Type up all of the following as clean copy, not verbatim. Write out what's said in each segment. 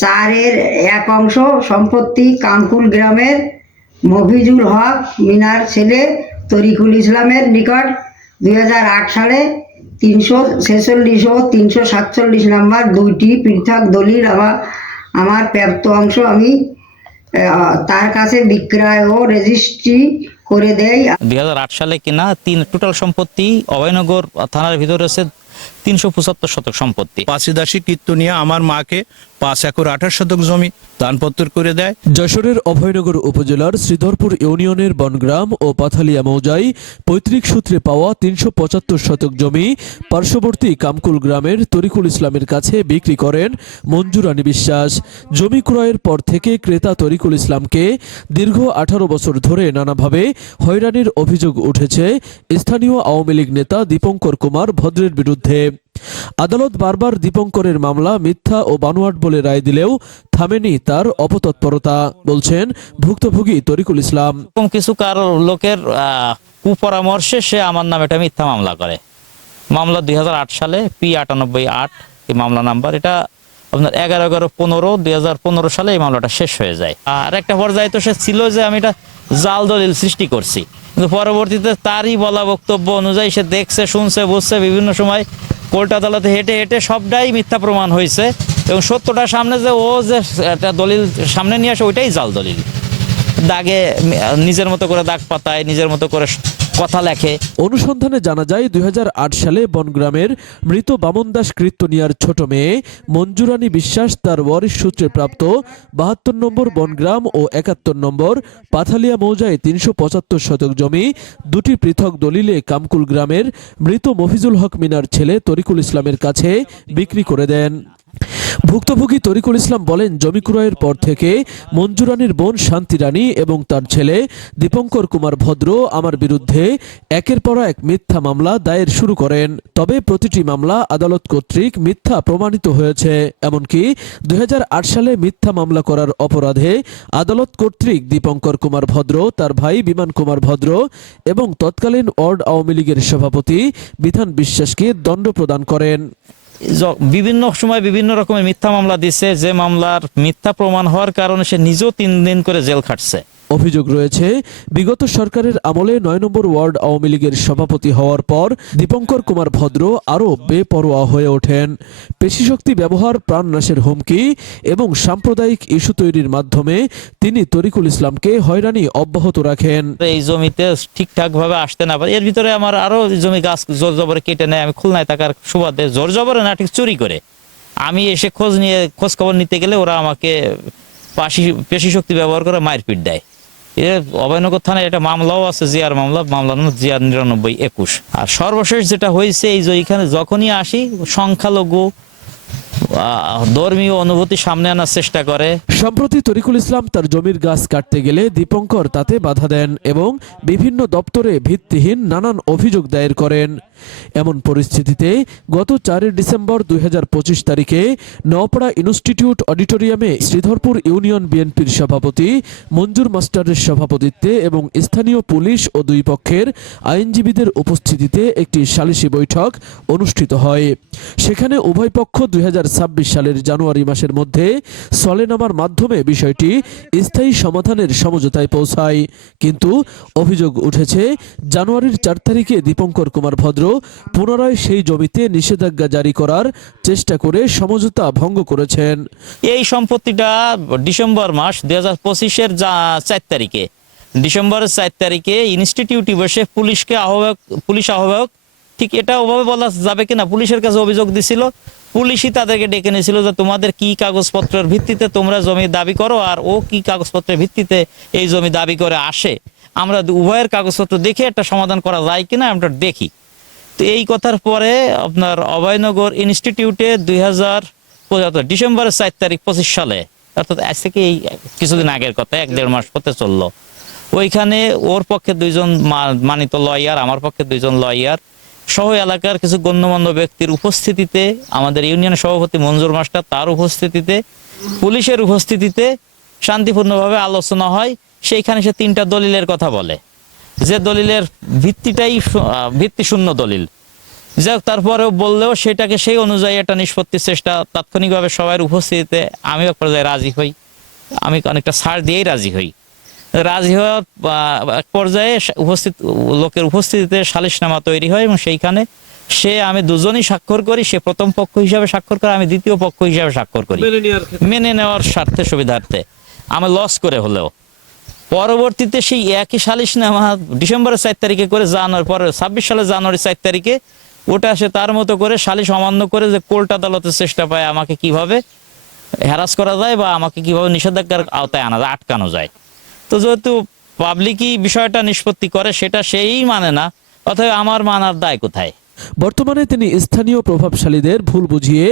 চারের এক অংশ সম্পত্তি কামকুল গ্রামের মফিজুল হক মিনার ছেলে তরিকুল ইসলামের নিকট 2008 সালে 346 ও 347 নম্বর দুইটি পৃথক দলিল আমার প্রাপ্ত অংশ আমি তার কাছে বিক্রয় ও রেজিস্ট্রি করে দেয়। 2008 সালে কিনা টোটাল সম্পত্তি অভয়নগর থানার ভিতরে আছে 375 শতক সম্পত্তি। পাঁচিদাসী কীর্তনিয়া আমার মাকে 5 একর 28 শতক জমি দানপত্র করে দেয়। যশোরের অভয়নগর উপজেলার শ্রীধরপুর ইউনিয়নের বনগ্রাম ও পাথালিয়া মৌজায় পৈতৃক সূত্রে পাওয়া 375 শতক জমি পার্শ্ববর্তী কামকুল গ্রামের তরিকুল ইসলামের কাছে বিক্রি করেন মঞ্জু রানী বিশ্বাস। জমি ক্রয়ের পর থেকে ক্রেতা তরিকুল ইসলামকে দীর্ঘ 18 বছর ধরে নানাভাবে হয়রানির অভিযোগ উঠেছে স্থানীয় আওয়ামী লীগ নেতা দীপঙ্কর কুমার ভদ্রের বিরুদ্ধে। আদালত বারবার দীপঙ্করের মামলা মিথ্যা ও বানোয়াট বলে রায় দিলেও থামেনি তার অপতৎপরতা, বলছেন ভুক্তভোগী তরিকুল ইসলাম। কিছু কারো লোকের কুপরামর্শে সে আমার নামে একটা মিথ্যা মামলা করে। মামলা 2008 সালে P98 এই মামলা নাম্বার, এটা আপনার 11/11/15 সালে এই মামলাটা শেষ হয়ে যায়। আর একটা পর্যায়ে তো সে ছিল যে আমি এটা জাল দলিল সৃষ্টি করছি, কিন্তু পরবর্তীতে তারই বলা বক্তব্য অনুযায়ী সে দেখছে, শুনছে, বুঝছে, বিভিন্ন সময় কোর্ট আদালতে হেঁটে হেঁটে সবটাই মিথ্যা প্রমাণ হয়েছে এবং সত্যটা সামনে যে ও যে একটা দলিল সামনে নিয়ে আসে ওইটাই জাল দলিল। দাগে নিজের মতো করে দাগ পাতায়, নিজের মতো করে কথা লেখে। অনুসন্ধানে জানা যায় 2008 সালে বনগ্রামের মৃত বামন দাস কীর্তনিয়ার ছোট মেয়ে মঞ্জু রানী বিশ্বাস তার ওয়ারিশ সূত্রে প্রাপ্ত 72 নম্বর বনগ্রাম ও 71 নম্বর পাথালিয়া মৌজায় 375 শতক জমি দুটি পৃথক দলিলে কামকুল গ্রামের মৃত মফিজুল হক মিনার ছেলে তরিকুল ইসলামের কাছে বিক্রি করে দেন। ভুক্তভোগী তরিকুল ইসলাম বলেন, জমি ক্রয়ের পর থেকে মঞ্জু রানীর বোন শান্তি রানী এবং তার ছেলে দীপঙ্কর কুমার ভদ্র আমার বিরুদ্ধে একের পর এক মিথ্যা মামলা দায়ের শুরু করেন। তবে প্রতিটি মামলা আদালত কর্তৃক মিথ্যা প্রমাণিত হয়েছে। এমনকি 2008 সালে মিথ্যা মামলা করার অপরাধে আদালত কর্তৃক দীপঙ্কর কুমার ভদ্র, তার ভাই বিমান কুমার ভদ্র এবং তৎকালীন ওয়ার্ড আওয়ামী লীগের সভাপতি বিধান বিশ্বাসকে দণ্ড প্রদান করেন। বিভিন্ন সময় বিভিন্ন রকমের মিথ্যা মামলা দিচ্ছে, যে মামলার মিথ্যা প্রমাণ হওয়ার কারণে সে নিজেও 3 দিন করে জেল খাটছে। অভিযোগ রয়েছে, বিগত সরকারের আমলে 9 নম্বর ওয়ার্ড আওয়ামী লীগের সভাপতি হওয়ার পর দীপঙ্কর কুমার ভদ্র আরও বেপরোয়া হয়ে ওঠেন। পেশিশক্তি ব্যবহার, প্রাণনাশের হুমকি এবং সাম্প্রদায়িক ইস্যু তৈরির মাধ্যমে তিনি তরিকুল ইসলামকে হয়রানি অব্যাহত রাখেন। এই জমিতে ঠিকঠাক ভাবে আসতে না পারে, এর ভিতরে আমার আরো জমি গাছ জোর জবরে কেটে নেয়। আমি খুলনায় থাকার সুবাদে জোর জবরে না, ঠিক চুরি করে আমি এসে খোঁজ খবর নিতে গেলে ওরা আমাকে পেশি শক্তি ব্যবহার করে মারপিট দেয়। অভয়নগর থানায় একটা মামলাও আছে, জিয়ার মামলা নম্বর জিয়ার 99-21। আর সর্বশেষ যেটা হয়েছে, এই যে এখানে যখনই আসি সংখ্যালঘু ধর্মীয় অনুভূতি সামনে আনার চেষ্টা করে। সম্প্রতি তরিকুল ইসলাম তার জমির গাছ কাটতে গেলে দীপঙ্কর তাতে বাধা দেন এবং বিভিন্ন দপ্তরে ভিত্তিহীন নানান অভিযোগ দায়ের করেন। এমন পরিস্থিতিতে গত 4 ডিসেম্বর 2025 তারিখে নওপাড়া ইনস্টিটিউট অডিটোরিয়ামে শ্রীধরপুর ইউনিয়ন বিএনপির সভাপতি মঞ্জুর মাস্টারের সভাপতিত্বে এবং স্থানীয় পুলিশ ও দুই পক্ষের আইনজীবীদের উপস্থিতিতে একটি সালিশি বৈঠক অনুষ্ঠিত হয়। সেখানে উভয় পক্ষ 2026 সালের জানুয়ারি মাসের মধ্যে সলেনামার মাধ্যমে বিষয়টি স্থায়ী সমাধানের সমঝোতায় পৌঁছায়। কিন্তু অভিযোগ উঠেছে, জানুয়ারির 4 তারিখে দীপঙ্কর কুমার ভদ্র পুনরায় সেই জমিতে নিষেধাজ্ঞা জারি করার চেষ্টা করে সমঝোতা ভঙ্গ করেছেন। এই সম্পত্তিটা ডিসেম্বর মাস 2025-এর 4 তারিখে ডিসেম্বরের 4 তারিখে ইনস্টিটিউটে বসে পুলিশ আহ্বায়ক ঠিক এটা ওভাবে বলা যাবে কিনা, পুলিশের কাছে অভিযোগ দিছিল। পুলিশই তাদেরকে ডেকে নিয়েছিল যে তোমাদের কি কাগজপত্রের ভিত্তিতে তোমরা জমি দাবি করো আর ও কি কাগজপত্রের ভিত্তিতে এই জমি দাবি করে আসে, আমরা উভয়ের কাগজপত্র দেখে একটা সমাধান করা যায় কিনা আমরা দেখি। তো এই কথার পরে আপনার অভয়নগর ইনস্টিটিউটে 2075 ডিসেম্বরের 4 তারিখ 25 সালে, অর্থাৎ আজ থেকে এই কিছুদিন আগের কথা, 1-1.5 মাস হতে চললো, ওইখানে ওর পক্ষে 2 জন মানিত লয়ার, আমার পক্ষে 2 জন লয়ার সহ এলাকার কিছু গণ্যমান্য ব্যক্তির উপস্থিতিতে, আমাদের ইউনিয়ন সভাপতি মঞ্জুর মাস্টার তার উপস্থিতিতে, পুলিশের উপস্থিতিতে শান্তিপূর্ণভাবে আলোচনা হয়। সেইখানে সে 3টা দলিলের কথা বলে, যে দলিলের ভিত্তিটাই ভিত্তিশূন্য দলিল। যাই হোক, তারপরেও বললেও সেটাকে সেই অনুযায়ী একটা নিষ্পত্তির চেষ্টা তাৎক্ষণিকভাবে সবার উপস্থিতিতে আমি এক পর্যায়ে রাজি হই। আমি অনেকটা ছাড় দিয়েই রাজি হই। রাজি হওয়ার এক পর্যায়ে উপস্থিত লোকের উপস্থিতিতে সালিশনামা তৈরি হয় এবং সেইখানে আমি দুজনই স্বাক্ষর করি। সে প্রথম পক্ষ হিসাবে স্বাক্ষর করে, আমি দ্বিতীয় পক্ষ হিসাবে স্বাক্ষর করি, মেনে নেওয়ার স্বার্থে সুবিধার্থে, আমি লস করে হলেও। পরবর্তীতে সেই একই সালিশনামা ডিসেম্বরের 4 তারিখে করে জানুয়ারি পরে 26 সালের জানুয়ারি 4 তারিখে ওটা সে তার মতো করে সালিশ অমান্য করে যে কোর্ট আদালতের চেষ্টা পায় আমাকে কিভাবে হ্যারাস করা যায় বা আমাকে কিভাবে নিষেধাজ্ঞার আওতায় আনা যায়, আটকানো যায়। তো যেহেতু পাবলিকই বিষয়টা নিষ্পত্তি করে সেটা সেই মানে না, অথবা আমার মানার দায় কোথায়? বর্তমানে তিনি স্থানীয় প্রভাবশালীদের ভুল বুঝিয়ে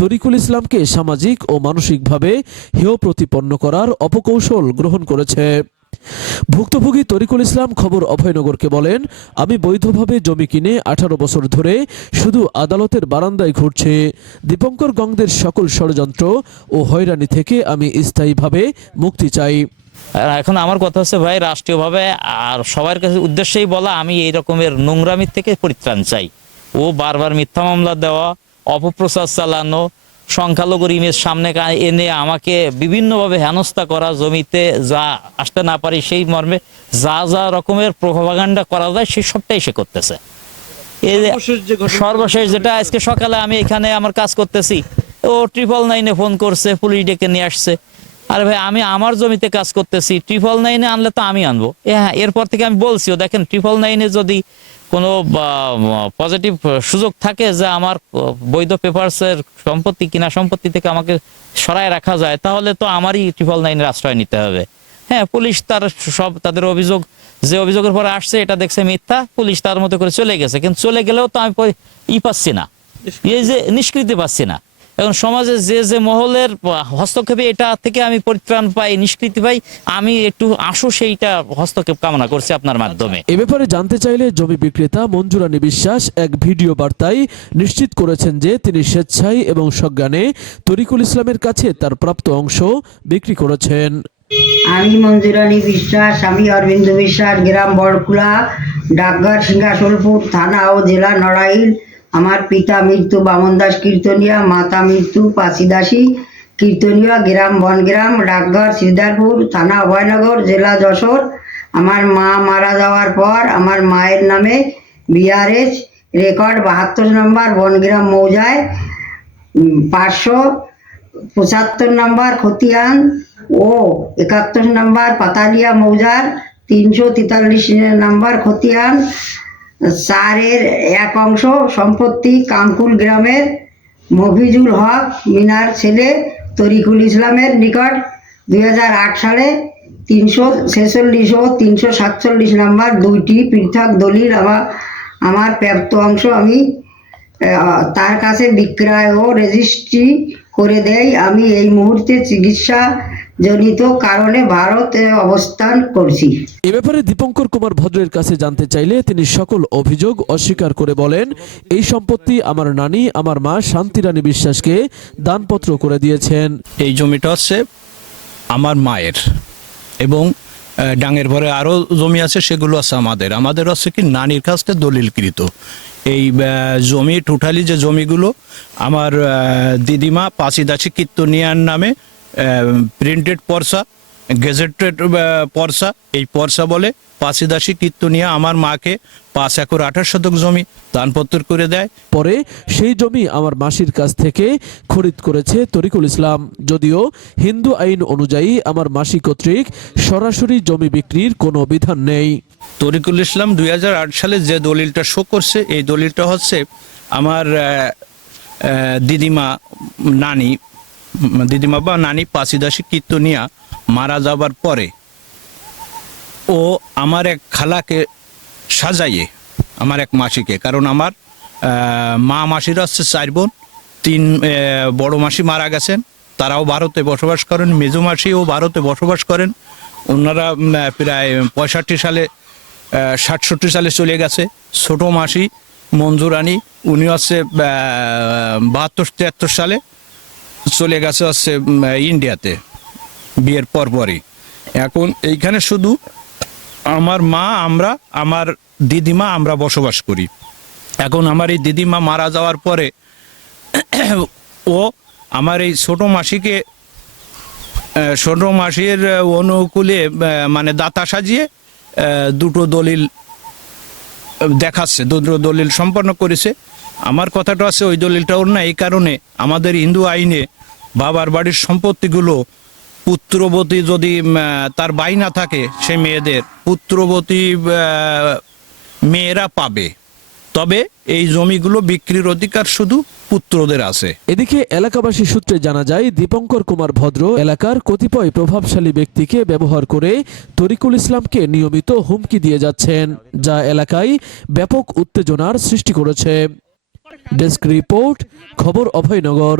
তরিকুল ইসলামকে সামাজিক ও মানসিকভাবে হেয় প্রতিপন্ন করার অপকৌশল গ্রহণ করেছে। ভুক্তভোগী তরিকুল ইসলাম খবর অভয়নগরকে বলেন, আমি বৈধভাবে জমি কিনে 18 বছর ধরে শুধু আদালতের বারান্দায় ঘুরছে। দীপঙ্কর গংদের সকল ষড়যন্ত্র ও হয়রানি থেকে আমি স্থায়ীভাবে মুক্তি চাই। এখন আমার কথা হচ্ছে ভাই, রাষ্ট্রীয়ভাবে আর সবার কাছে উদ্দেশ্যেই বলা, আমি এই রকমের নোংরামি থেকে পরিত্রাণ চাই। ও বারবার মিথ্যা মামলা দেওয়া, অপপ্রচার চালানো, সংখ্যালঘুর ইমেজ সামনে এনে আমাকে বিভিন্নভাবে হেনস্থা করা, জমিতে যা আসতে না পারি সেই মর্মে যা যা রকমের প্রোপাগান্ডা করা যায় সেই সবটাই সে করতেছে। এই সর্বশেষ যেটা আজকে সকালে আমি এখানে আমার কাজ করতেছি, ও 999-এ ফোন করছে, পুলিশ ডেকে নিয়ে আসছে। আরে ভাই, আমি আমার জমিতে কাজ করতেছি, 999-এ আনলে তো আমি আনবো। হ্যাঁ, এরপর থেকে আমি বলছিও, দেখেন 999-এ যদি কোনো পজিটিভ সুযোগ থাকে যে আমার বৈধ পেপারসের সম্পত্তি, কিনা সম্পত্তি থেকে আমাকে সরায় রাখা যায়, তাহলে তো আমারই 999-এর আশ্রয় নিতে হবে। হ্যাঁ, পুলিশ তার সব তাদের অভিযোগ, যে অভিযোগের পরে আসছে এটা দেখছে মিথ্যা, পুলিশ তার মতো করে চলে গেছে। কিন্তু চলে গেলেও তো আমি পাচ্ছি না, এই যে নিষ্কৃতি পাচ্ছি না। এখন সমাজে যে মহলের হস্তক্ষেপে এটা থেকে আমি পরিত্রাণ পাই, নিষ্কৃতি পাই, আমি একটু সেইটা হস্তক্ষেপ কামনা করছি আপনার মাধ্যমে। এ ব্যাপারে জানতে চাইলে জমি বিক্রেতা মঞ্জুরানী বিশ্বাস এক ভিডিও বার্তায় নিশ্চিত করেছেন যে তিনি স্বেচ্ছায় এবং সজ্ঞানে তরিকুল ইসলামের কাছে তার প্রাপ্ত অংশ বিক্রি করেছেন। আমি মঞ্জুরানী বিশ্বাস, আমি অরবিন্দ বিশ্বাস, গ্রাম বড়কুলা, ডাকঘর সিংহাসনপুর, থানা ও জেলা নড়াইল। আমার পিতা মৃত্যু বামন দাস কীর্তনিয়া, মাতা মৃত্যু পাশিদাসী কীর্তনিয়া, গ্রাম বনগ্রাম, ডাকঘর সিদ্ধারপুর, থানা অভয়নগর, জেলা যশোর। আমার মা মারা যাওয়ার পর আমার মায়ের নামে বিআরএস রেকর্ড 72 নম্বর বনগ্রাম মৌজায়, 575 নম্বর খতিয়ান ও 71 নম্বর পাতালিয়া মৌজার 343 নম্বর খতিয়ান 4-এর 1 অংশ সম্পত্তি কামকুল গ্রামের মফিজুল হক মিনার ছেলে তরিকুল ইসলামের নিকট 2008 সালে 346 ও 347 নম্বর 2টি পৃথক দলিল আমার প্রাপ্ত অংশ আমি তার কাছে বিক্রয় ও রেজিস্ট্রি করে দেয়। আমি এই মুহূর্তে চিকিৎসা জনিত কারণে ভারতে অবস্থান করছি। এ ব্যাপারে দীপঙ্কর কুমার ভদ্রের কাছে জানতে চাইলে তিনি সকল অভিযোগ অস্বীকার করে বলেন, এই সম্পত্তি আমার নানি, আমার মা শান্তি রানী বিশ্বাসকে দানপত্র করে দিয়েছেন। এই জমিটা হচ্ছে আমার মায়ের, এবং ডাঙের পরে আরও জমি আছে, সেগুলো আছে আমাদের হচ্ছে কি নানির কাছ থেকে দলিলকৃত। এই জমি টোটালি যে জমিগুলো আমার দিদিমা পাশিদাসী কীর্তনিয়ার নামে প্রিন্টেড পর্সা, গেজেটেড পর্সা, এই পর্সা বলে পাশিদাসী কীর্তনিয়া আমার মাকে 5 একর 28 শতক জমি দানপত্র করে দেয়। পরে সেই জমি আমার মাসির কাছ থেকে খরিদ করেছে তরিকুল ইসলাম। যদিও হিন্দু আইন অনুযায়ী আমার মাসি কর্তৃক সরাসরি জমি বিক্রির কোনো বিধান নেই। তরিকুল ইসলাম 2008 সালে যে দলিলটা শো করছে, এই দলিলটা হচ্ছে আমার দিদিমা বা নানি পাশিদাসী কীর্তনিয়া মারা যাবার পরে ও আমার এক খালাকে সাজাইয়ে আমার এক মাসিকে, কারণ আমার মাসিরা হচ্ছে 4 বোন, 3 বড় মাসি মারা গেছেন, তারাও ভারতে বসবাস করেন, মেজো মাসিও ভারতে বসবাস করেন। ওনারা প্রায় 65 সালে 67 সালে চলে গেছে। ছোট মাসি মঞ্জুরানী, উনি হচ্ছে 72-73 সালে চলে গেছে হচ্ছে ইন্ডিয়াতে বিয়ের পরপরই। এখন এইখানে শুধু আমার মা, আমার দিদিমা আমরা বসবাস করি। এখন আমার এই দিদিমা মারা যাওয়ার পরে ও আমার এই ছোট মাসিকে ছোট মাসির অনুকূলে মানে দাতা সাজিয়ে দুটো দলিল দেখাচ্ছে, দুটো দলিল সম্পন্ন করেছে। আমার কথাটা আছে ওই দলিলটা ওর না, এই কারণে আমাদের হিন্দু আইনে বাবার বাড়ির সম্পত্তিগুলো পুত্রবতী যদি তার বাই না থাকে সে মেয়েদের পুত্রবতী মেয়েরা পাবে, তবে এই জমিগুলো বিক্রির অধিকার শুধু পুত্রদের আছে। এদিকে এলাকাবাসী সূত্রে জানা যায় দীপঙ্কর কুমার ভদ্র এলাকার কতিপয় প্রভাবশালী ব্যক্তিকে ব্যবহার করে তরিকুল ইসলামকে নিয়মিত হুমকি দিয়ে যাচ্ছেন, যা এলাকায় ব্যাপক উত্তেজনার সৃষ্টি করেছে। ডেস্ক রিপোর্ট, খবর অভয়নগর।